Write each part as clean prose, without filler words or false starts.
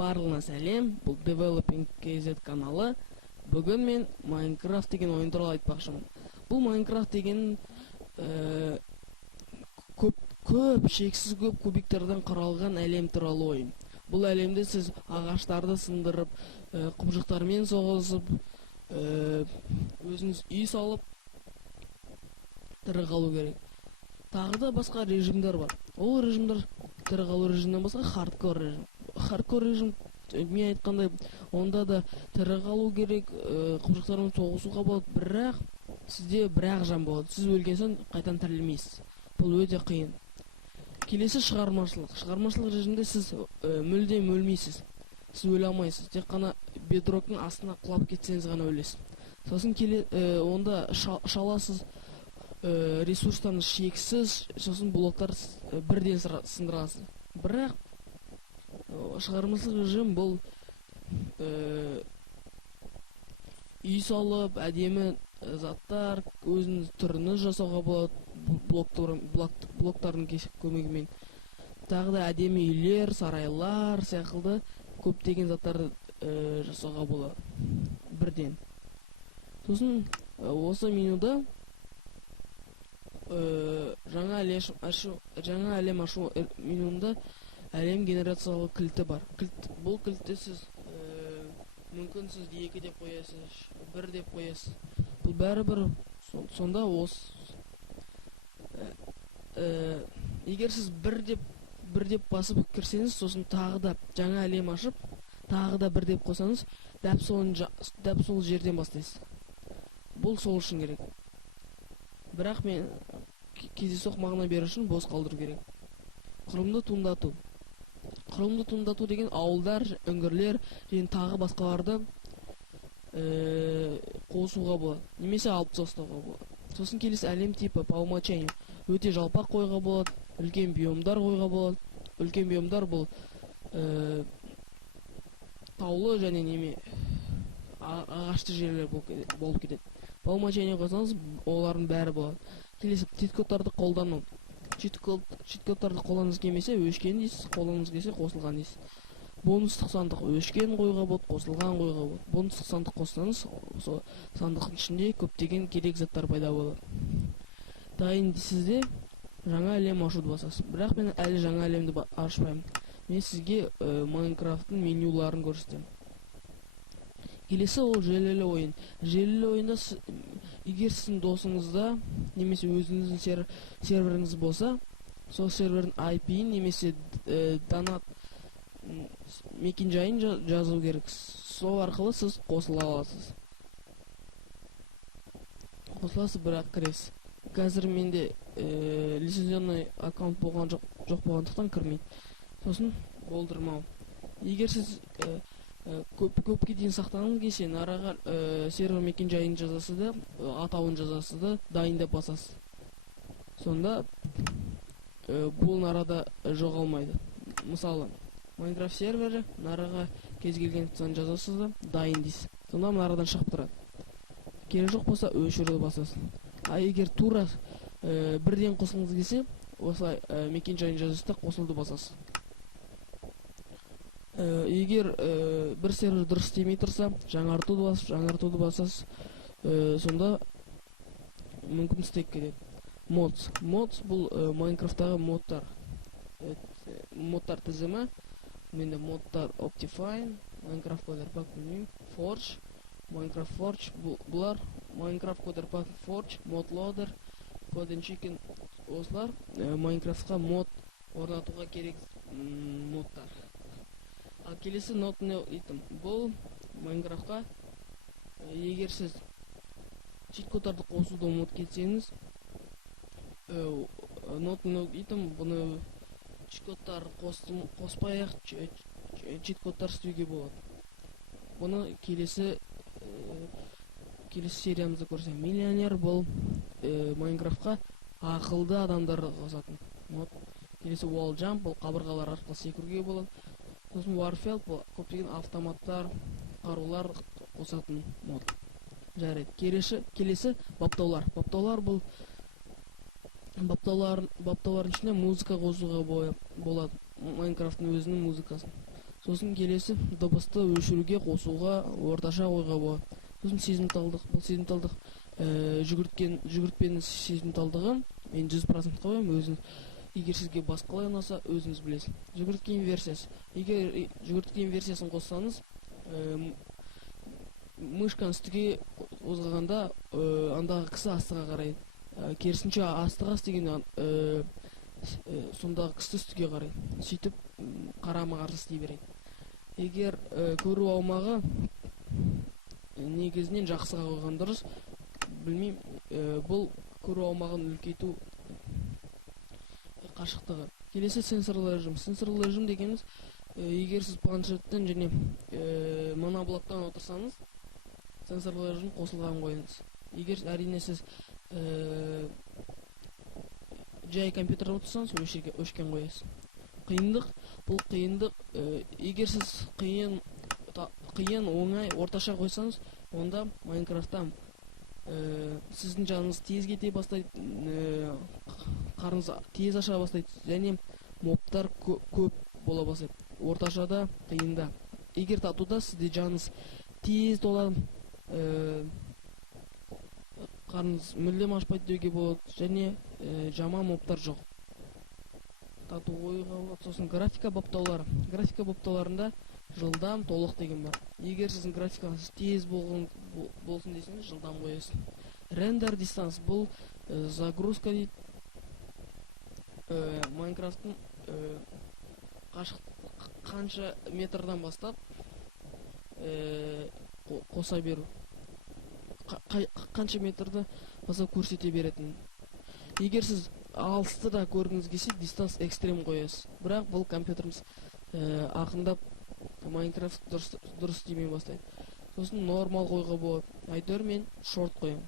Барлығына сәлем, бұл Developing KZ каналы. Бүгін мен Minecraft деген ойын туралы айтпақшымын. Бұл Minecraft деген шексіз көп кубиктерден құралған әлем туралы ойын. Бұл әлемде сіз ағаштарды сындырып, құбыжықтармен соғысып, өзіңіз үй салып тірі қалу керек. Тағы да басқа режимдер бар. Ол режимдер тірі қалу режимнен басқа хардкор режим. Хардкор режим мен айтқандай, онда да тірі қалу керек, құбыжықтармен соғысуға болады, бірақ сізде бір-ақ жан болады. Сіз өлген соң қайтадан тірілмейсіз. Бұл өте қиын. Келесі шығармашылық. Шығармашылық режимде сіз мүлдем өлмейсіз. Сіз өле алмайсыз. Тек қана бедроктың астына құлап кетсеңіз ғана өлесіз. Сосын онда шаласыз, ресурстарыңыз шексіз, сосын блоктар бірден сындырасыз. Бірақ шығармашылық режим бұл үй салып, әдемі заттар, өзіңіз түріні жасауға болады блоктардың көмегімен. Тағы да әдемі үйлер, сарайлар сияқты көптеген заттарды жасауға болады бірден. Сосын осы менюда жаңа әлем ашу менюында әлем генерациялы кілті бар. Бұл кілтті сіз мүмкін сіз 2 деп қоясыз, 1 деп қоясыз. Бұл бәрібір сонда егер сіз 1 деп басып кірсеңіз, сосын тағы да жаңа әлем ашып, тағы да 1 деп қосаңыз, дәп сол жерден бастайсыз. Бұл сол үшін керек. Бірақ мен кездейсоқ мағына беру үшін бос қалдыру керек. Құрылымды туындату. Құрылымды туындату деген ауылдар, үңгірлер және тағы басқаларды қосуға болады, немесе алып тастауға болады. Сосын келесі әлем типі по умолчанию. Өте жалпақ қойға болады, үлкен биомдар қойға болады. Үлкен биомдар бұл таулы және неме ағашты жерлер болып кетеді. По умолчанию қойсаңыз, олардың бәрі болады. Келесі чит-кодтарды қолдану. Чит-кодтарды қолданыңыз келмесе, өшкен дейсіз, қолданыңыз келсе қосылған дейсіз. Бонустық сандық өшкен қойға болады, қосылған қойға болады. Бонустық сандық қоссаңыз, сол сандықтың ішінде көптеген керек заттар пайда болады. Дайын дейсізде жаңа әлем ашуды басасыз. Бірақ мен әлі жаңа әлемді ашпаймын. Мен сізге Майнкрафттың менюларын көрсетемін. Келесі ол желілі ойын. Желілі ойында егер сіздің досыңызда немесе өзіңіздің серверіңіз болса, сол сервердің IP-ін немесе донат мекен-жайын жазу керек. Сол арқылы сіз қосыла аласыз. Қосыласыз, бірақ кіресіз. Қазір менде лицензионный аккаунт болған жоқ болғандықтан кірмейді. Сосын болдырмау. Егер сіз көпке дейін сақтанғыңыз келсе, араға сервер мекен-жайын жазасыз да, атауын жазасыз да, дайын деп басасыз. Сонда бұл арада жоғалмайды. Мысалы, Minecraft сервері араға кез келген жазасыз да, дайын дейсіз. Сонда арадан шығып тұрады. Керек жоқ болса өшіруді басасыз. Егер тура бірден қосылғыңыз келсе, осылай мекен-жайын жазасыз да, қосылды басасыз. Егер бір сервер дұрыс істемей тұрса, жаңартуды басасыз, сонда мүмкін стек кетеді. Mods бұл Minecraft'тағы модтар тізімі. Менде модтар Optifine, Minecraft Coder Pack, Forge, Minecraft Forge, бұлар Minecraft Coder Pack, Forge, Modloader, Code Chicken, осылар Minecraft'қа мод орнатуға керек модтар. Ал келесі Not New Item. Бұл Minecraft'қа егер сіз чит-кодтарды қосуды ұмытып кетсеңіз, Not New Item бұны чит-кодтар қоспай-ақ чит-кодтар істеуге болады. Бұны келесі сериямызды көрсем. Миллионер бұл Minecraft'қа ақылды адамдарды қосатын мод. Келесі Wall Jump бұл қабырғалар арқылы секіруге болады. Сосын Warfield бұл көптеген автоматтар, қарулар қосатын мод. Жарайды. Келесі баптаулар. Баптаулар бұл баптаулардың ішіне музыка қосуға болады. Майнкрафттың өзінің музыкасын. Сосын келесі дыбысты өшіруге, қосуға, орташа қоюға болады. Сосын сезімталдық, бұл сезімталдық жүгіртпенің сезімталдығы мен 100% қоямын. Өзіңіз, егер сізге басқалай ұнаса, өзіңіз білесіз. Жүгірткі инверсиясы. Егер жүгірткі инверсиясын қоссаңыз, мышканы үстіге қозғағанда андағы кісі астыға қарайды. Керісінше астыға істеген сондағы кісі үстіге қарайды. Сөйтіп қарама қарсы істей береді. Егер көру аумағы негізінен жақсыға қойған дұрыс. Білмеймін, бұл көру аумағын үлкейту қашықтығы. Келесі сенсорлы режим. Сенсорлы режим дегеніміз, егер сіз планшеттен және моноблоктан отырсаңыз, сенсорлы режим қосылған қойыңыз. Егер әрине сіз жай компьютер отырсаңыз, өшкен қоясыз. Қиындық, бұл қиындық, егер сіз қиын, оңай, орташа қойсаңыз, онда Майнкрафтта сіздің жаныңыз тез кете бастайды, қарныңыз тез аша бастайды, және мобтар көп бола бастайды. Орташада, қиында. Егер татуда сізде жаныңыз тез толады, қарныңыз мүлдем ашпайды деуге болады, және жаман мобтар жоқ. Тату ойға болады. Сосын графика баптаулары. Графика баптауларында жылдам, толық деген бар. Егер сіздің графикаңыз тез болсын десеңіз, жылдам қоясыз. Рендер дистанс, бұл загрузка дейді. Майнкрафттың қанша метрдан бастап қоса беру, қанша метрді бастап көрсете беретін. Егер сіз алысты да көргіңіз келсе, дистанс экстрем қоясыз. Бірақ бұл компьютеріміз ақындап Майнкрафт дұрыс істемей бастайды. Сосын нормал қойға болады. Әйтеуір мен шорт қоямын.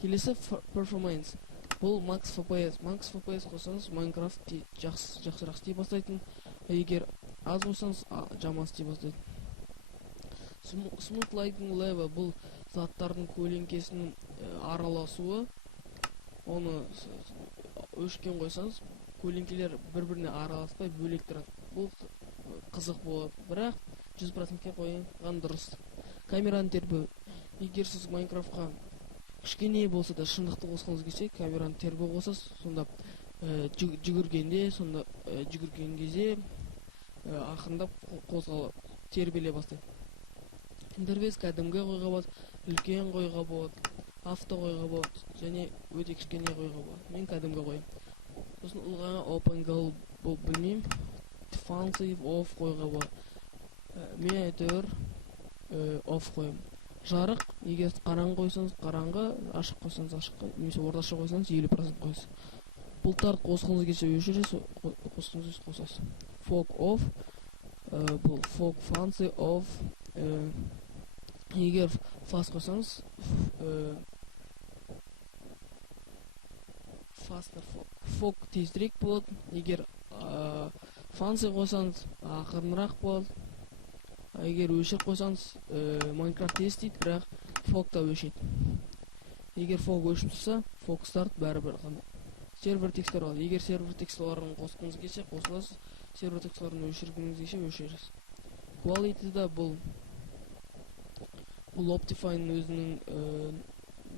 Келесі performance. Бұл max FPS. Max FPS қосаңыз, Майнкрафт жақсырақ істей бастайтын. Егер аз қойсаңыз, жаман істей бастайды. Smooth lighting level. Бұл заттардың көлеңкесінің араласуы. Оны өшкен қойсаңыз, көлеңкелер бір-біріне араласпай бөлек тұрады. Бұл қызық болады. Бірақ 100%-ке қойған дұрыс. Камераны тербеу. Егер сіз Майнкрафтқа кішкене болса да шындықты қосқыңыз келсе, камераны тербеу қосасыз. Сонда жүгірген кезде ақырындап қозғалып тербеле бастайды. Интерфейс кәдімгі қойға болады, үлкен қойға болады, авто қойға болады, және өте кішкене қойға болады. Мен кәдімгі қойым. Сосын ұлғайған open goal, бұл білмеймін. Defensive off қойға болады. Мен әйтеуір off қойым. Жарық, егер қараңғы қойсаңыз қараңғы, ашық қойсаңыз ашыққа, немесе орташа қойсаңыз 50% қойсыз. Бұлттарды қосқыңыз келсе өшіресіз, қосқыңыз келсе қосасыз. Fog off, бұл fog fancy off. Егер fast қойсаңыз, faster fog тезірек болады. Егер fancy қойсаңыз ақырынырақ болады. Егер өшір қойсаңыз, Майнкрафт тез істейді, бірақ фог та өшеді. Егер фог өшіп тұрса, фог старт бәрібір қандай. Сервер текстур алады. Егер сервер текстурларын қосқыңыз келсе, қосыласыз. Сервер текстурларын өшіргіңіз келсе, өшіресіз. Quality-да бұл Optifine өзінің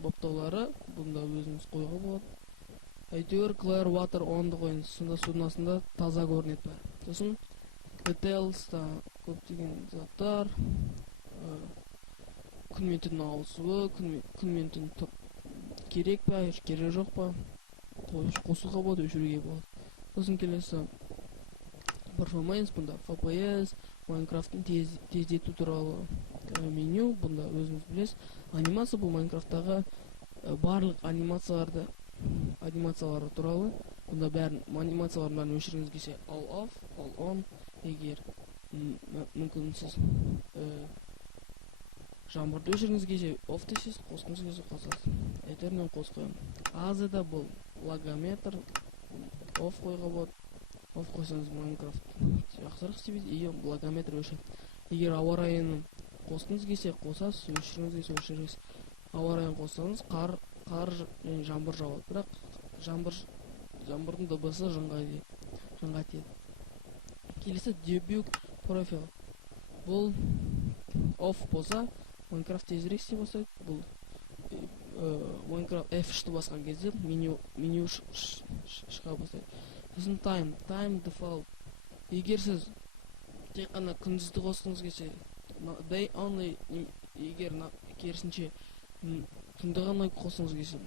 баптаулары, бұнда өзіңіз қойға болады. Әйтеуір Clear Water on-ды қойыңыз, сонда судың астында таза көрінеді бар. Сосын Details-та көптеген заттар, күн мен түннің ауысуы, күн мен түн керек па, керек жоқ па, қосуға болады, өшіруге болады. Сосын келесі Performance, бұнда FPS, Майнкрафттың тездету туралы меню, бұнда өзіңіз білесіз. Анимация, бұл Майнкрафттағы барлық анимациялары туралы. Бұнда анимацияларын бәрін өшіріңіз келсе, all off, all on. Егер мүмкін сіз жаңбырды өшіріңіз келсе, off десіз, қосқыңыз келсе қосасыз. Әйтеуір мен қос қоямын. AZ-да бұл логометр, off қойға болады. Off қойсаңыз Майнкрафт жақсырақ істейді, и логометр өшеді. Егер ауа райын қосқыңыз келсе қосасыз, өшіріңіз келсе өшіресіз. Ауа райын қоссаңыз қар және жаңбыр жауады. Бірақ жаңбырдың дыбысы жынға тиеді. Келесі debug профил. Бұл off болса, Minecraft тезірек істей бастайды. Бұл Minecraft F3-ті басқан кезде меню шыға бастайды. Сосын time default. Егер сіз тек қана күндізді қосқыңыз келсе, day only, егер керісінше түнді ғана қосқыңыз келсе,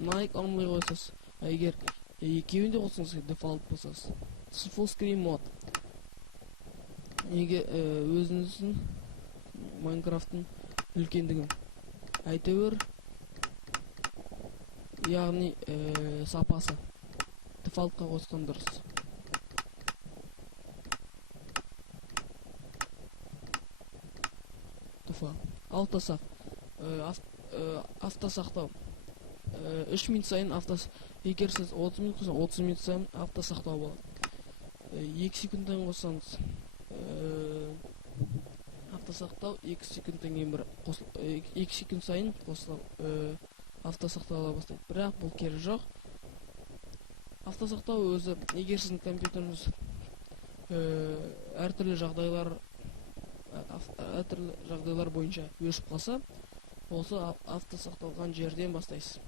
night only қосасыз. Егер екеуін де қосқыңыз келсе, default қосасыз. Full screen mode. Егер өзіңіздің Minecraft'ың үлкендігін әйтеуір, яғни сапасы defaultқа қосқан дұрыс. Автосақ, автосақтау 3 минут сайын егер сіз 30 минут қосаңыз 30 минут сайын автосақтау болады. 2 секундтан қоссаңыз автосақтау 2 секундтан кейін 2 секунд сайын автосақтала бастайды. Бірақ бұл керегі жоқ. Автосақтау өзі, егер сіздің компьютеріңіз әртүрлі жағдайлар бойынша өшіп қалса, осы автосақталған жерден бастайсыз.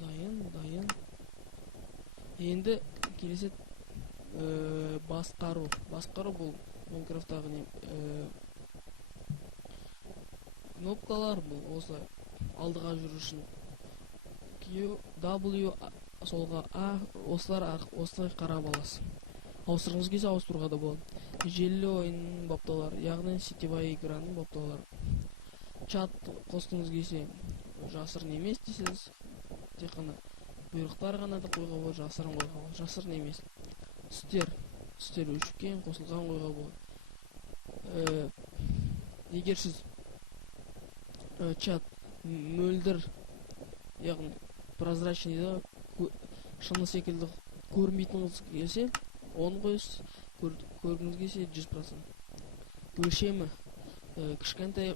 Дайын. Енді келесі басқару. Басқару бұл Minecraft'тағы кнопкалар, бұл осы алдыға жүру үшін Q, W, солға A, осылай қарап аласыз. Ауыстырғыңыз келсе ауыстыруға да болады. Желілі ойынның баптаулары, яғни сетевая играның баптаулары. Чат қосқыңыз келсе жасырын емес дейсіз. Тек қана бұйрықтар ғана да қойға болады, жасырын қойға болады. Жасырын емес. Түстер өшіккен, қосылған қойға болады. Егер сіз чат мөлдір, яғни прозрачный да шыны секілді көрмейтініңіз келсе, оны қойсыз, көргіңіз келсе 100%. Өлшемі кішкентай,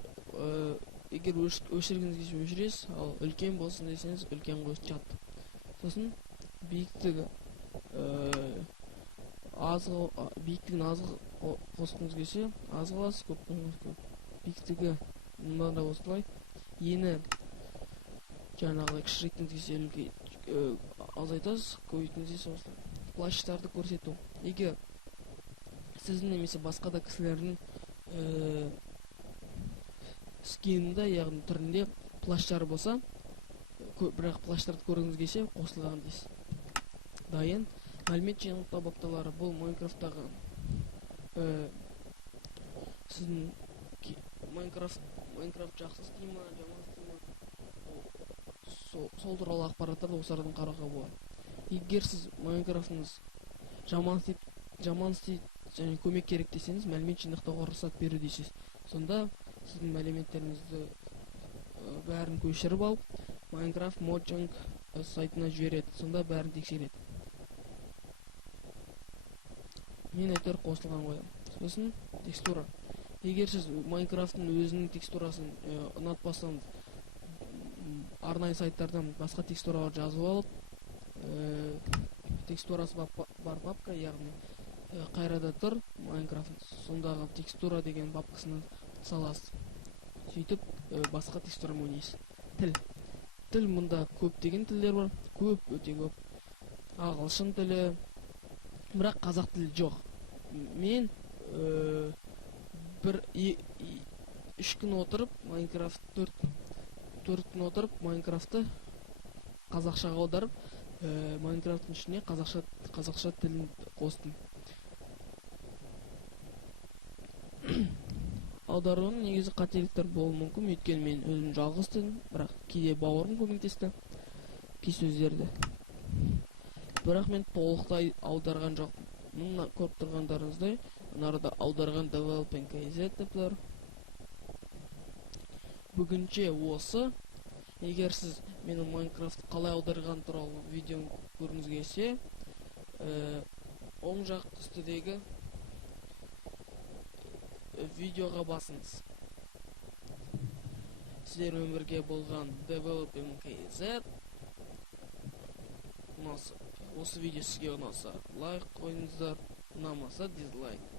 егер өшіргіңіз келсе өшіресіз, ал үлкен болсын десеңіз үлкен қойсыз чат. Сосын биіктігін азғы қосқыңыз келсе азғы аласыз, көп қосқыңыз көп. Биіктігі мұнда осылай. Ені жаңағыдай кішірейткіңіз келсе азайтасыз, көбейткіңіз келсе осылай. Плащтарды көрсету. Егер сіздің немесе басқа да кісілердің скинінде, яғни түрінде плащтары болса, бірақ плащтарды көргіңіз келсе қосылған дейсіз. Дайын. Мәлімет жинақтау бапталары. Бұл Minecraft'тағы сіздің Minecraft жақсы істей ма, жаман істей ма, сол туралы ақпараттарды осылардан қарауға болады. Егер сіз Minecraft'ыңыз жаман істейді және көмек керек десеңіз, мәлімет жинақтауға рұқсат беру дейсіз. Сонда сіздің мәліметтеріңізді бәрін көшіріп алып, Minecraft Mojang сайтына жібереді. Сонда бәрін тексереді. Мен әйтеуір қосылған қойдым. Сосын текстура. Егер сіз Minecraft'ың өзінің текстурасын ұнатпасаңыз, арнайы сайттардан басқа текстуралар жазып алып, текстурасы бар папка, яғни қайрада тұр Minecraft, сондағы текстура деген папкасына саласыз. Сөйтіп басқа текстурамен ойнайсыз. Тіл мұнда көптеген тілдер бар, өте көп. Ағылшын тілі, бірақ қазақ тілі жоқ. Мен 3 күн отырып Minecraft 4 күн отырып Minecraft'ты қазақшаға аударып, Minecraft'ың ішіне қазақша тілін қостым. Аударуының негізі қателіктер болуы мүмкін, өйткені мен өзім жалғыз тілім, бірақ кейде бауырым көмектесті кей сөздерді. Бірақ мен толықтай аударған жоқпын. Мұны көріп тұрғандарыңыздай, нарада аударған Developing KZ деп тұр. Бүгінше осы. Егер сіз менің Minecraft қалай аударған туралы видеоны көргіңіз келсе, оң жақ үстідегі видеоға басыңыз. Сіздер өмірге болған Developing KZ. осы видео сізге ұнаса лайк қойыңыздар, ұнамаса дизлайк.